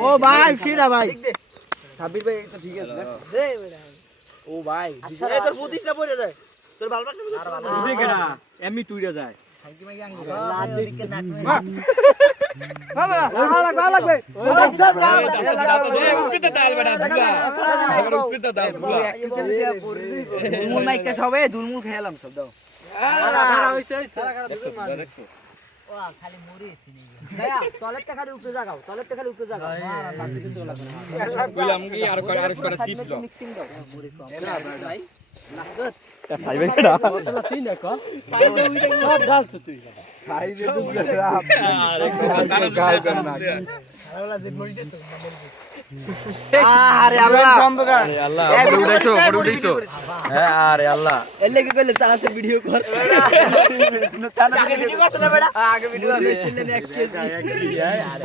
ও ভাই ফিরা ভাই সাবির ভাই তো ঠিক আছে দে ও ভাই এই তোর পুতিসটা পড়ে যায় তোর ভালো লাগছে উঠে গেরা এমনি তুইরা যায় সাইকি মাইকি আঙ্গুল লাল দিকে নাক বাবা ভালো লাগবে উপরে ডাল বেটা দুলা আমার উপরে ডাল দুলা দুলমুল মাইকা সবে দুলমুল খেলাম সব দাও খালি মরিস দয়া টয়লেটটা খালি উপরে জাগাও টয়লেটটা খালি উপরে জাগাও কইলাম কি আর করে চিপস দাও মিক্সিং দাও ভাই খাইবে কেডা মশলা চিন না কো সব ঢালছ তুই খাইবে দুলা রাম আরে আল্লাহ আরে আল্লাহ উপরে উঠাইছো হ্যাঁ আরে আল্লাহ এর লাগি কইলে চালাছে ভিডিও কর আগে ভিডিও করছ না বেটা আগে ভিডিও দিছিলেন 1 কেজি আরে